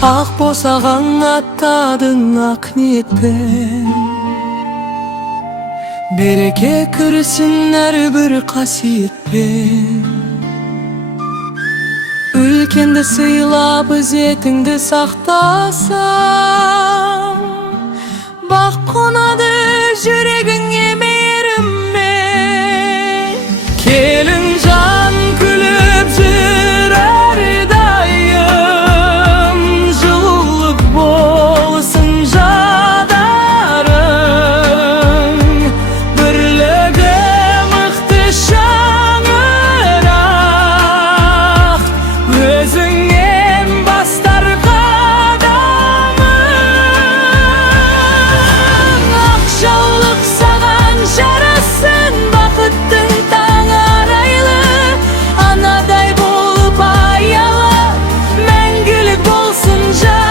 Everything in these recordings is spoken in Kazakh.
Ақ босаған аттадың ақ ниетпен, береке кірсін әрбір қасиетпен. Үлкенді сыйлап ізетіңді сақтасаң, бақ қонады жүрегіңе мейіріммен. Келін жан күліп жүр әрдайым, жылулық болсын жадарың, бірлігі мықты шаңырақ, өзіңнен бастар қадамың. Ақ жаулық саған жарасын, бақыттың таң арайлы, анадай болып аялы, мәңгілік болсын жаның.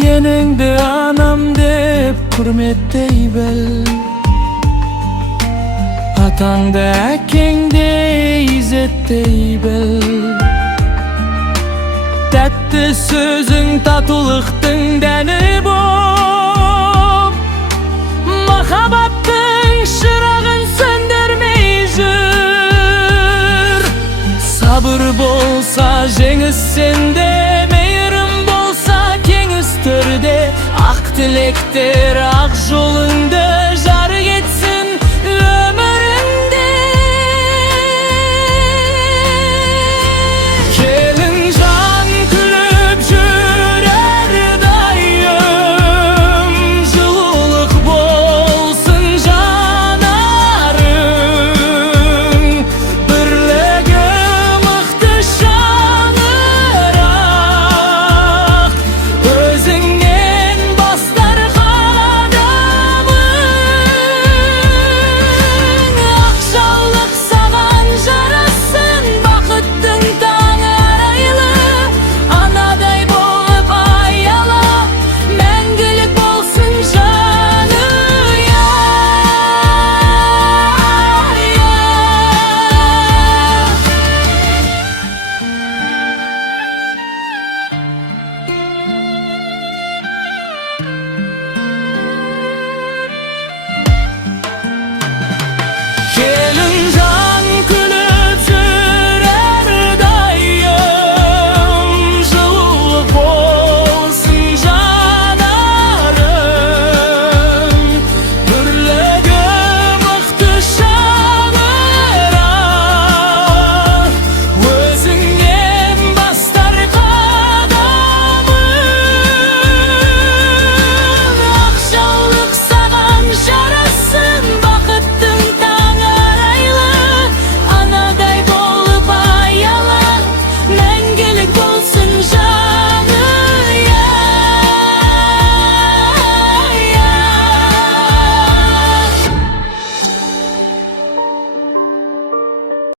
Енеңді анам деп құрметтей біл, атаңды әкеңдей изеттей біл. Тәтті сөзің татулықтың дәні боп, махаббаттың шырағын сөндірмей жүр. Сабыр болса жеңіс сенде, мейірім болса кеңіс түрде, ақ тілектер ақ жолыңды